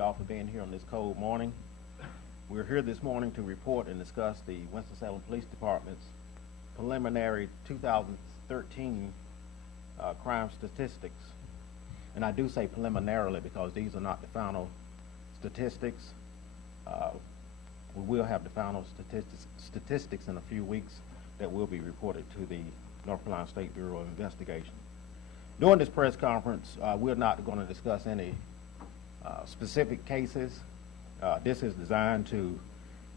y'all for being here on this cold morning. We're here this morning to report and discuss the Winston-Salem Police Department's preliminary 2013 crime statistics. And I do say preliminarily because these are not the final statistics. We will have the final statistics in a few weeks that will be reported to the North Carolina State Bureau of Investigation. During this press conference, we're not going to discuss any specific cases. This is designed to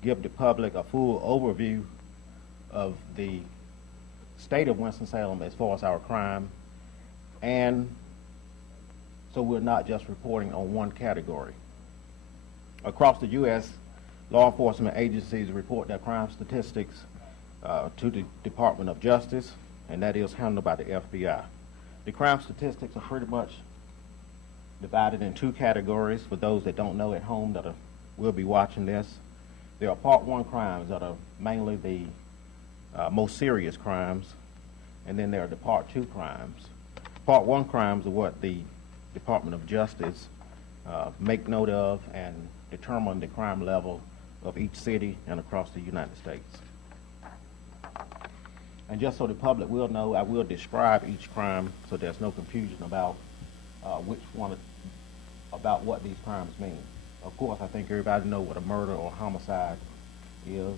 give the public a full overview of the state of Winston-Salem as far as our crime, and so we're not just reporting on one category. Across the U.S., law enforcement agencies report their crime statistics to the Department of Justice, and that is handled by the FBI. The crime statistics are pretty much divided in two categories for those that don't know at home that will be watching this. There are Part 1 crimes that are mainly the most serious crimes, and then there are the Part 2 crimes. Part 1 crimes are what the Department of Justice make note of and determine the crime level of each city and across the United States. And just so the public will know, I will describe each crime so there's no confusion about about what these crimes mean. Of course, I think everybody knows what a murder or homicide is.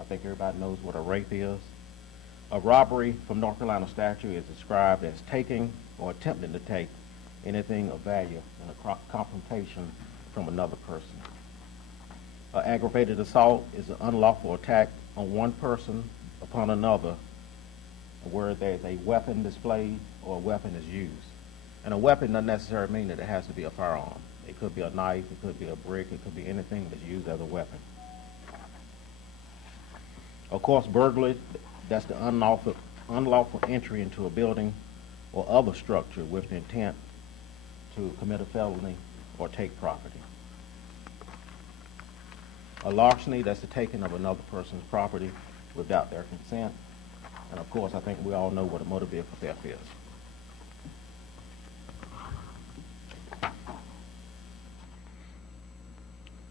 I think everybody knows what a rape is. A robbery from North Carolina statute is described as taking or attempting to take anything of value in a confrontation from another person. Aggravated assault is an unlawful attack on one person upon another where there's a weapon displayed or a weapon is used. And a weapon doesn't necessarily mean that it has to be a firearm. It could be a knife, it could be a brick, it could be anything that's used as a weapon. Of course, burglary, that's the unlawful entry into a building or other structure with the intent to commit a felony or take property. A larceny, that's the taking of another person's property without their consent. And of course, I think we all know what a motor vehicle theft is.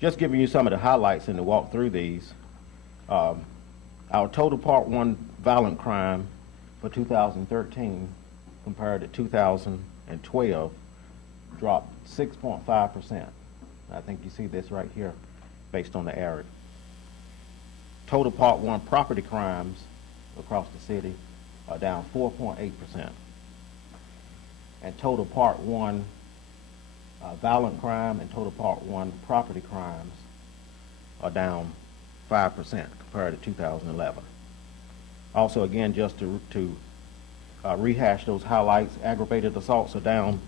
Just giving you some of the highlights and to walk through these. Our total Part 1 violent crime for 2013 compared to 2012 dropped 6.5%. I think you see this right here based on the area. Total Part 1 property crimes across the city are down 4.8%. And total Part 1 violent crime and total Part 1 property crimes are down 5% compared to 2011. Also, again, just to rehash those highlights, aggravated assaults are down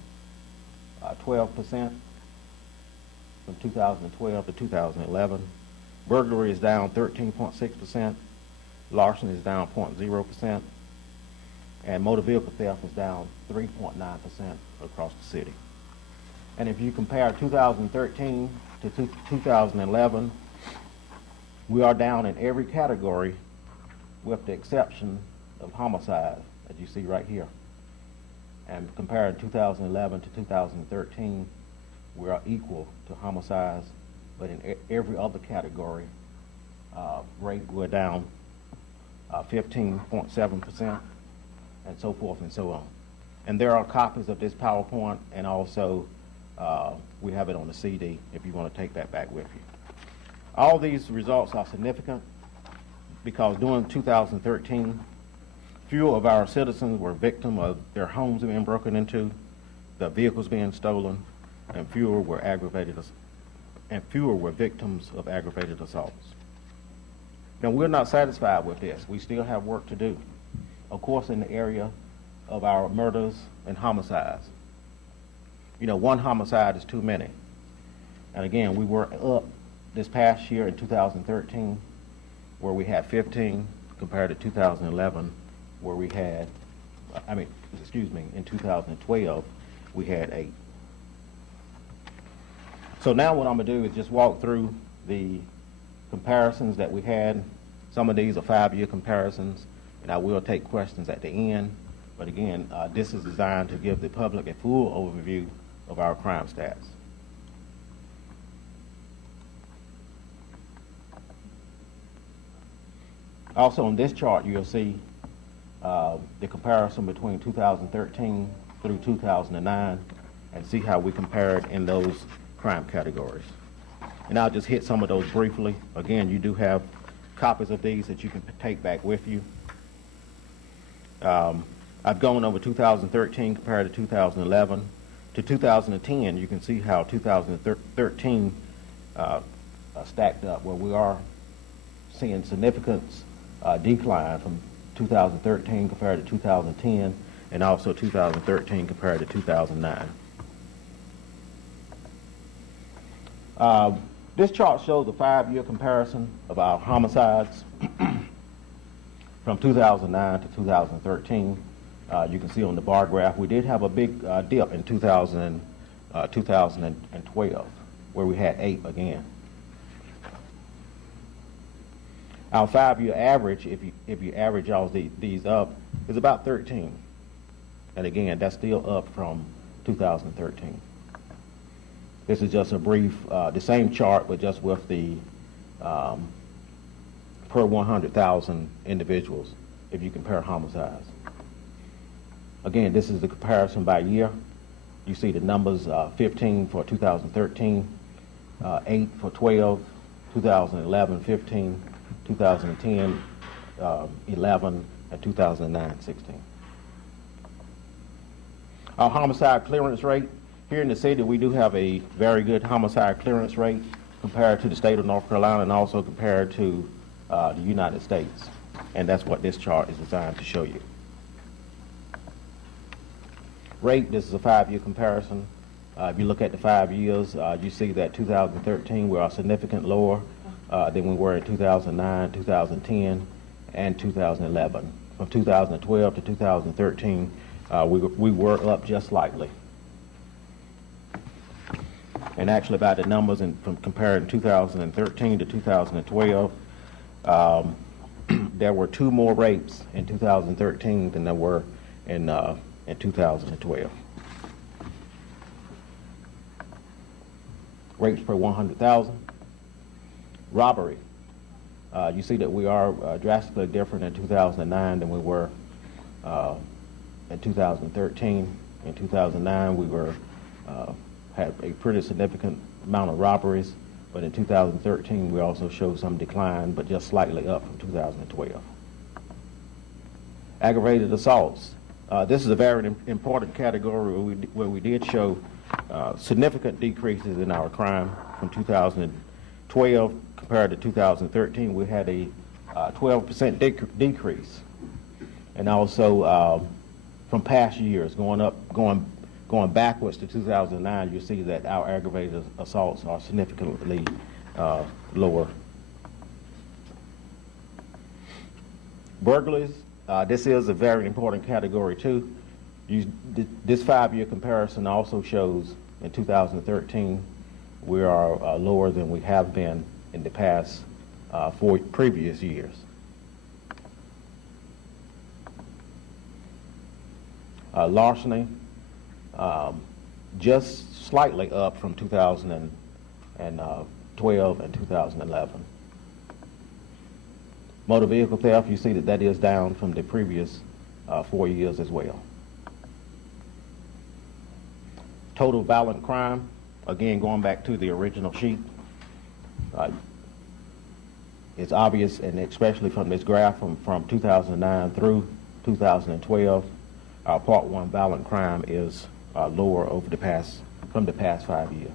12% from 2012 to 2011. Burglary is down 13.6%. Larceny is down 0.0%. And motor vehicle theft is down 3.9% across the city. And if you compare 2013 to 2011, we are down in every category with the exception of homicide, as you see right here. And comparing 2011 to 2013, we are equal to homicides, but in every other category, rape, we're down 15.7%, and so forth and so on. And there are copies of this PowerPoint, and also we have it on the CD if you want to take that back with you. All these results are significant because during 2013, fewer of our citizens were victims of their homes being broken into, their vehicles being stolen, and fewer were victims of aggravated assaults. Now, we're not satisfied with this. We still have work to do. Of course, in the area of our murders and homicides. You know, one homicide is too many. And again, we were up this past year in 2013 where we had 15 compared to 2011 where we had, in 2012 we had 8. So now what I'm going to do is just walk through the comparisons that we had. Some of these are 5-year comparisons, and I will take questions at the end. But again, this is designed to give the public a full overview of our crime stats. Also on this chart, you'll see the comparison between 2013 through 2009 and see how we compared in those crime categories. And I'll just hit some of those briefly. Again, you do have copies of these that you can take back with you. I've gone over 2013 compared to 2011. To 2010, you can see how 2013 stacked up, where we are seeing significant decline from 2013 compared to 2010, and also 2013 compared to 2009. This chart shows a 5-year comparison of our homicides from 2009 to 2013. You can see on the bar graph we did have a big dip in 2012, where we had 8 again. Our 5-year average, if you average all these up, is about 13. And again, that's still up from 2013. This is just a brief, the same chart, but just with the per 100,000 individuals, if you compare homicides. Again, this is the comparison by year. You see the numbers, 15 for 2013, 8 for 12, 2011, 15, 2010, 11, and 2009, 16. Our homicide clearance rate, here in the city we do have a very good homicide clearance rate compared to the state of North Carolina and also compared to the United States. And that's what this chart is designed to show you. Rate, this is a 5-year comparison. If you look at the 5 years, you see that 2013 we are significantly lower than we were in 2009, 2010, and 2011. From 2012 to 2013, we were up just slightly. And actually, by the numbers, from comparing 2013 to 2012, there were 2 more rapes in 2013 than there were in 2012. Rapes per 100,000. Robbery. You see that we are drastically different in 2009 than we were in 2013. In 2009, we had a pretty significant amount of robberies, but in 2013, we also showed some decline, but just slightly up from 2012. Aggravated assaults. This is a very important category where we did show significant decreases in our crime from 2012 compared to 2013. We had a 12% decrease, and also from past years going backwards to 2009, you see that our aggravated assaults are significantly lower. Burglaries. This is a very important category too. This 5-year comparison also shows in 2013 we are lower than we have been in the past 4 previous years. Larceny, just slightly up from 2012 and 2011. Motor vehicle theft, you see that is down from the previous 4 years as well. Total violent crime, again going back to the original sheet, it's obvious, and especially from this graph from 2009 through 2012, our Part 1 violent crime is lower from the past 5 years.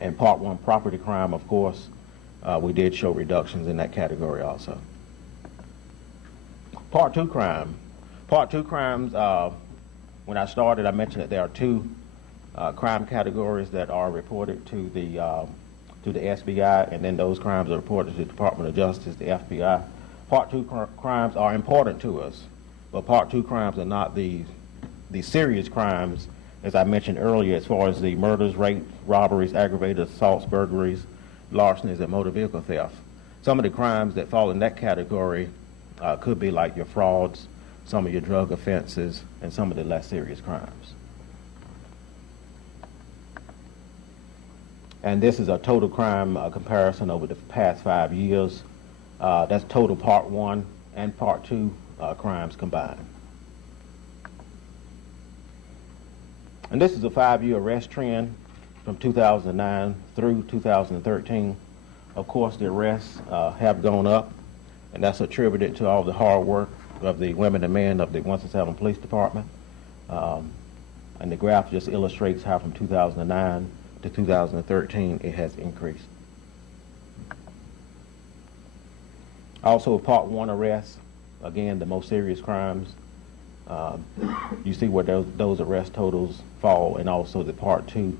And Part 1 property crime, of course, we did show reductions in that category also. Part 2 crime. Part 2 crimes, when I started, I mentioned that there are 2 crime categories that are reported to the SBI, and then those crimes are reported to the Department of Justice, the FBI. Part 2 crimes are important to us, but Part 2 crimes are not the serious crimes, as I mentioned earlier, as far as the murders, rape, robberies, aggravated assaults, burglaries, larcenies, and motor vehicle theft. Some of the crimes that fall in that category could be like your frauds, some of your drug offenses, and some of the less serious crimes. And this is a total crime comparison over the past 5 years. That's total Part 1 and Part 2 crimes combined. And this is a 5-year arrest trend from 2009 through 2013. Of course, the arrests have gone up, and that's attributed to all the hard work of the women and men of the Winston-Salem Police Department. And the graph just illustrates how from 2009 to 2013 it has increased. Also, Part 1 arrests, again, the most serious crimes. You see where those arrest totals fall, and also the Part 2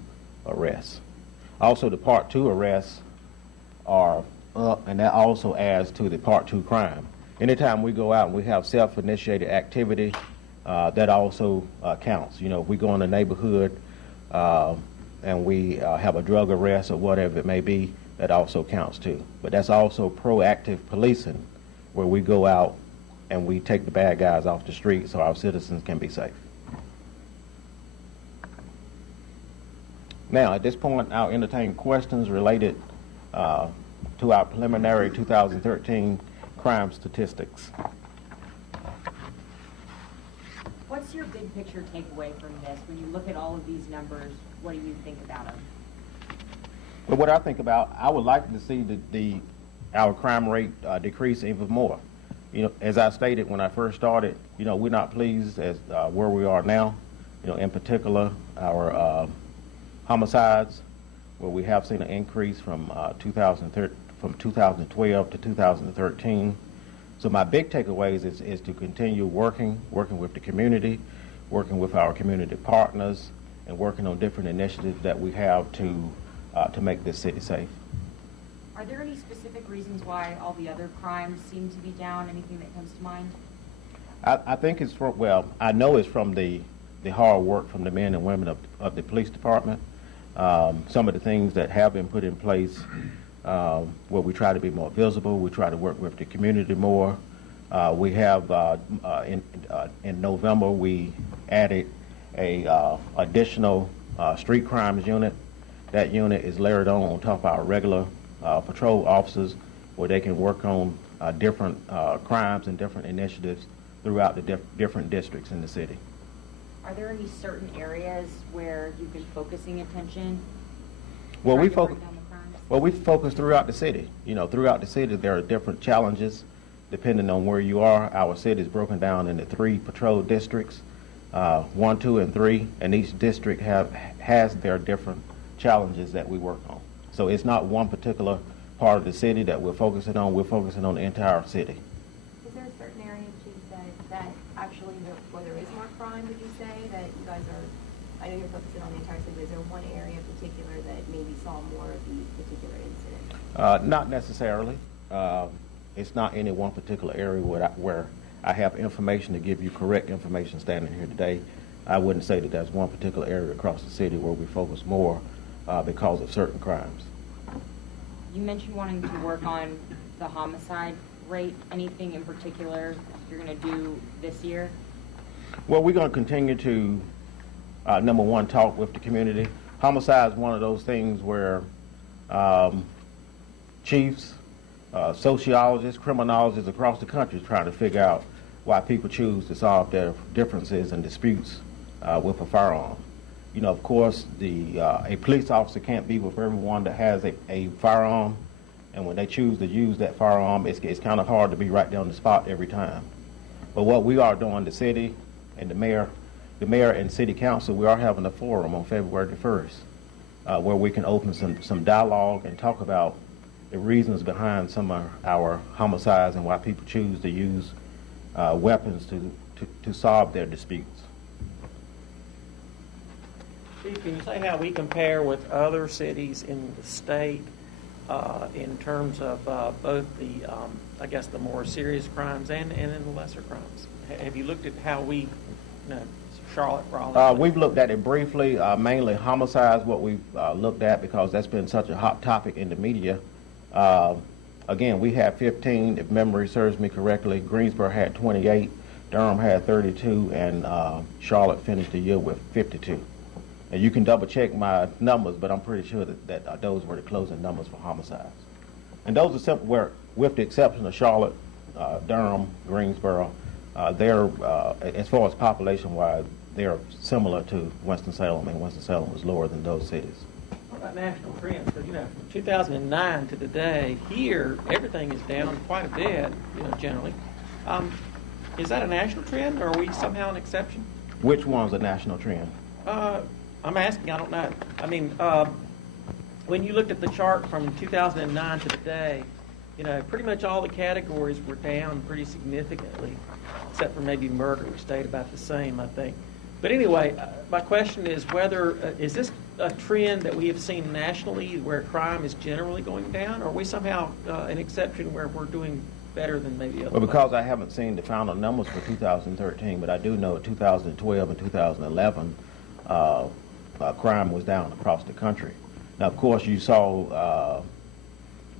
arrests. Also, the Part 2 arrests are up, and that also adds to the Part 2 crime. Anytime we go out and we have self-initiated activity, that also counts. You know, if we go in a neighborhood and we have a drug arrest or whatever it may be, that also counts too. But that's also proactive policing, where we go out and we take the bad guys off the street so our citizens can be safe. Now, at this point, I'll entertain questions related to our preliminary 2013 crime statistics. What's your big picture takeaway from this? When you look at all of these numbers, what do you think about them? But what I think about, I would like to see our crime rate decrease even more. You know, as I stated when I first started, you know, we're not pleased as where we are now. You know, in particular, our homicides, where we have seen an increase from 2012 to 2013. So my big takeaways is to continue working with the community, working with our community partners, and working on different initiatives that we have to make this city safe. Are there any specific reasons why all the other crimes seem to be down? Anything that comes to mind? I think it's from, well, I know it's from the hard work from the men and women of the police department. Some of the things that have been put in place where we try to be more visible, we try to work with the community more. We have, in November, we added a additional street crimes unit. That unit is layered on top of our regular patrol officers, where they can work on different crimes and different initiatives throughout the different districts in the city. Are there any certain areas where you've been focusing attention? Well, we focus throughout the city. You know, throughout the city there are different challenges depending on where you are. Our city is broken down into 3 patrol districts, 1, 2, and 3, and each district has their different challenges that we work on. So it's not one particular part of the city that we're focusing on the entire city. Is there a certain area, Chief, that actually, where there is more crime, would you say, that you guys are, I know you're focusing on the entire city, but is there one area in particular that maybe saw more of these particular incidents? Not necessarily. It's not any one particular area where I have information to give you correct information standing here today. I wouldn't say that there's one particular area across the city where we focus more because of certain crimes. You mentioned wanting to work on the homicide rate. Anything in particular you're going to do this year? Well, we're going to continue to, number one, talk with the community. Homicide is one of those things where chiefs, sociologists, criminologists across the country are trying to figure out why people choose to solve their differences and disputes with a firearm. You know, of course, a police officer can't be with everyone that has a firearm, and when they choose to use that firearm, it's kind of hard to be right there on the spot every time. But what we are doing, the city and the mayor and city council, we are having a forum on February the 1st where we can open some dialogue and talk about the reasons behind some of our homicides and why people choose to use weapons to solve their disputes. Chief, can you say how we compare with other cities in the state in terms of both the, I guess, the more serious crimes and in the lesser crimes? Have you looked at how we, Charlotte, Raleigh? We've looked at it briefly, mainly homicides, what we've looked at, because that's been such a hot topic in the media. Again, we had 15, if memory serves me correctly. Greensboro had 28, Durham had 32, and Charlotte finished the year with 52. And you can double check my numbers, but I'm pretty sure that those were the closing numbers for homicides. And those are simple, where, with the exception of Charlotte, Durham, Greensboro, they're, as far as population-wise, they're similar to Winston-Salem, and Winston-Salem was lower than those cities. What about national trends? Because, from 2009 to today, here, everything is down quite a bit, generally. Is that a national trend, or are we somehow an exception? Which one's a national trend? I'm asking, I don't know. I mean, when you looked at the chart from 2009 to today, pretty much all the categories were down pretty significantly, except for maybe murder, which stayed about the same, I think. But anyway, my question is whether, is this a trend that we have seen nationally where crime is generally going down, or are we somehow an exception where we're doing better than maybe other Well, places? because I haven't seen the final numbers for 2013, but I do know 2012 and 2011, crime was down across the country. Now, of course, you saw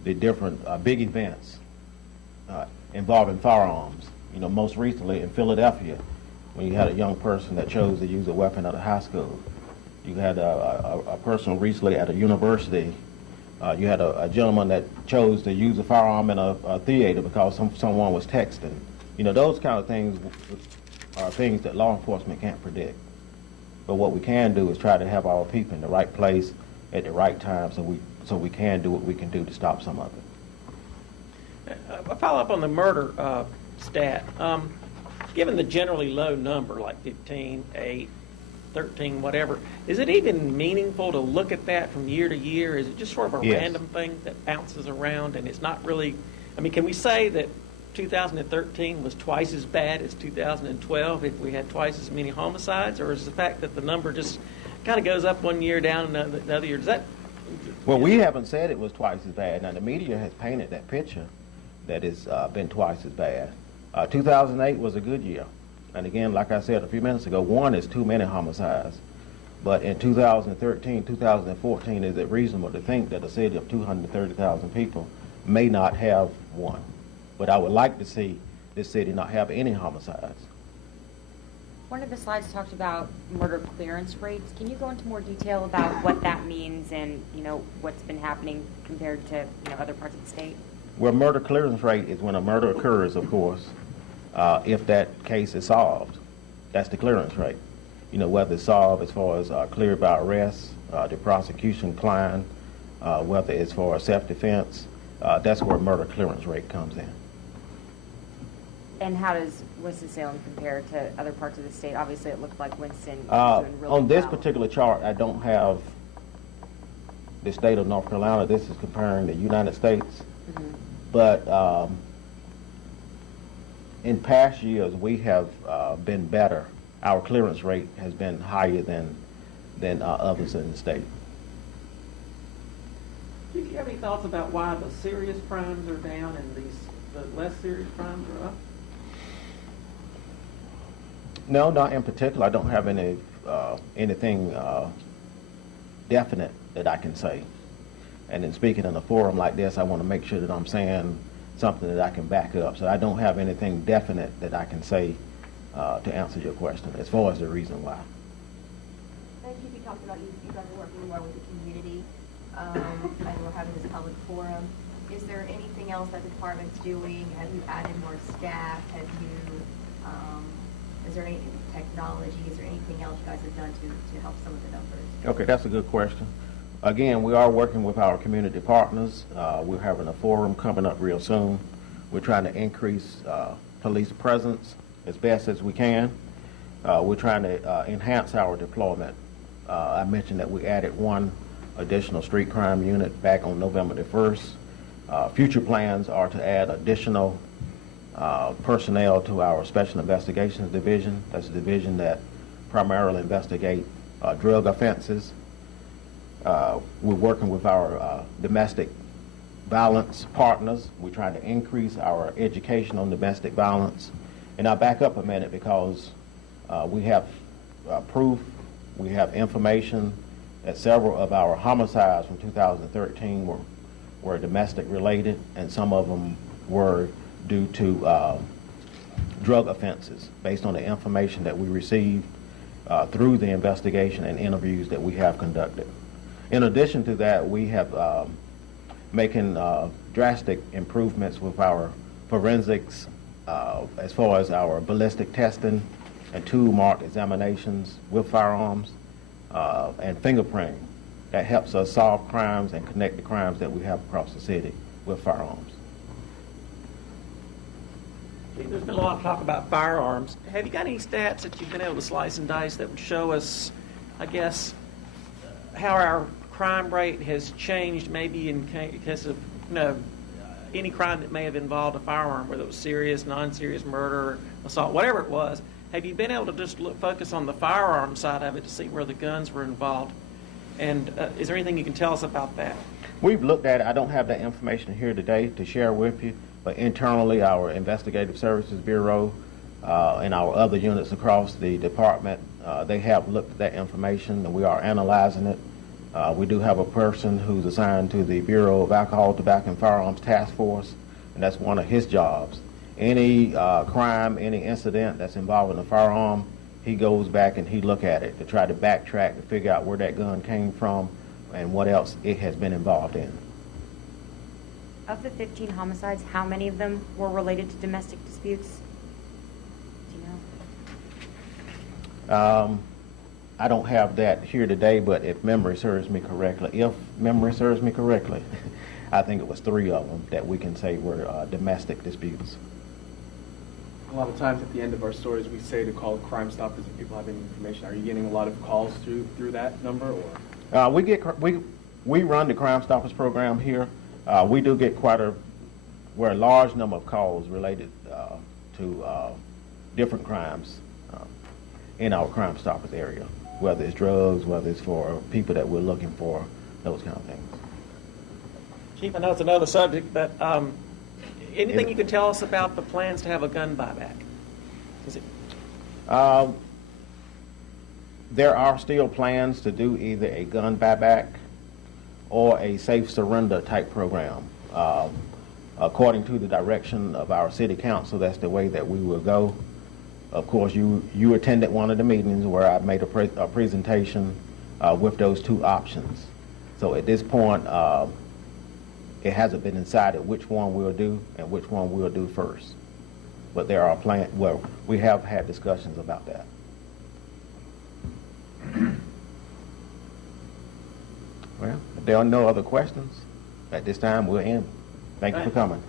the different big events involving firearms. Most recently in Philadelphia, when you had a young person that chose to use a weapon at a high school. You had a person recently at a university. You had a gentleman that chose to use a firearm in a theater because someone was texting. Those kind of things are things that law enforcement can't predict. But what we can do is try to have our people in the right place at the right time, so we can do what we can do to stop some of it. A follow up on the murder stat. Given the generally low number, like 15, 8, 13, whatever, is it even meaningful to look at that from year to year? Is it just sort of a Yes. random thing that bounces around and it's not really, can we say that 2013 was twice as bad as 2012 if we had twice as many homicides, or is the fact that the number just kind of goes up one year, down another year, does that? Well, we haven't said it was twice as bad. Now, the media has painted that picture that it's been twice as bad. 2008 was a good year. And again, like I said a few minutes ago, one is too many homicides. But in 2013, 2014, is it reasonable to think that a city of 230,000 people may not have one? But I would like to see this city not have any homicides. One of the slides talked about murder clearance rates. Can you go into more detail about what that means and, what's been happening compared to, other parts of the state? Well, murder clearance rate is when a murder occurs, of course, if that case is solved. That's the clearance rate. Whether it's solved as far as cleared by arrest, the prosecution decline, whether it's for self-defense, that's where murder clearance rate comes in. And how does Winston-Salem compare to other parts of the state? Obviously, it looked like Winston was doing really On this well. particular chart, I don't have the state of North Carolina. This is comparing the United States. Mm-hmm. But in past years, we have been better. Our clearance rate has been higher than others in the state. Do you have any thoughts about why the serious crimes are down and the less serious crimes are up? No, not in particular. I don't have anything definite that I can say. And in speaking in a forum like this, I want to make sure that I'm saying something that I can back up. So I don't have anything definite that I can say to answer your question as far as the reason why. And Chief, you talked about you guys are working more with the community, and we're having this public forum. Is there anything else that the department's doing? Have you added more staff? Have you, is there any technology? Is there anything else you guys have done to help some of the numbers? Okay, that's a good question. Again, we are working with our community partners. We're having a forum coming up real soon. We're trying to increase police presence as best as we can. We're trying to enhance our deployment. I mentioned that we added one additional street crime unit back on November the 1st. Future plans are to add additional personnel to our Special Investigations Division. That's a division that primarily investigate drug offenses. We're working with our domestic violence partners. We're trying to increase our education on domestic violence. And I'll back up a minute because we have proof, we have information that several of our homicides from 2013 were domestic related, and some of them were due to drug offenses based on the information that we received. through the investigation and interviews that we have conducted. In addition to that, we have making drastic improvements with our forensics as far as our ballistic testing and tool mark examinations with firearms and fingerprinting. That helps us solve crimes and connect the crimes that we have across the city with firearms. There's been a lot of talk about firearms. Have you got any stats that you've been able to slice and dice that would show us, I guess, how our crime rate has changed, maybe in case of any crime that may have involved a firearm, whether it was serious, non-serious murder, assault, whatever it was? Have you been able to just focus on the firearm side of it to see where the guns were involved? And is there anything you can tell us about that? We've looked at it. I don't have that information here today to share with you, but internally our Investigative Services Bureau and our other units across the department, they have looked at that information and we are analyzing it. We do have a person who's assigned to the Bureau of Alcohol, Tobacco, and Firearms Task Force, and that's one of his jobs. Any crime, any incident that's involving a firearm, he goes back and he look at it to try to backtrack to figure out where that gun came from and what else it has been involved in. Of the 15 homicides, how many of them were related to domestic disputes? Do you know? I don't have that here today, but if memory serves me correctly, I think it was 3 of them that we can say were domestic disputes. A lot of times at the end of our stories, we say to call Crime Stoppers if people have any information. Are you getting a lot of calls through that number, or? We run the Crime Stoppers program here. We do get quite a large number of calls related to different crimes in our Crime Stoppers area, whether it's drugs, whether it's for people that we're looking for, those kind of things. Chief, I know it's another subject, but anything you can tell us about the plans to have a gun buyback? Is it? There are still plans to do either a gun buyback or a safe surrender type program. According to the direction of our city council, that's the way that we will go. Of course, you attended one of the meetings where I made a presentation with those 2 options. So at this point, it hasn't been decided which one we'll do and which one we'll do first. But there are plans, well, we have had discussions about that. Well, if there are no other questions, at this time we'll end. Thank you for coming.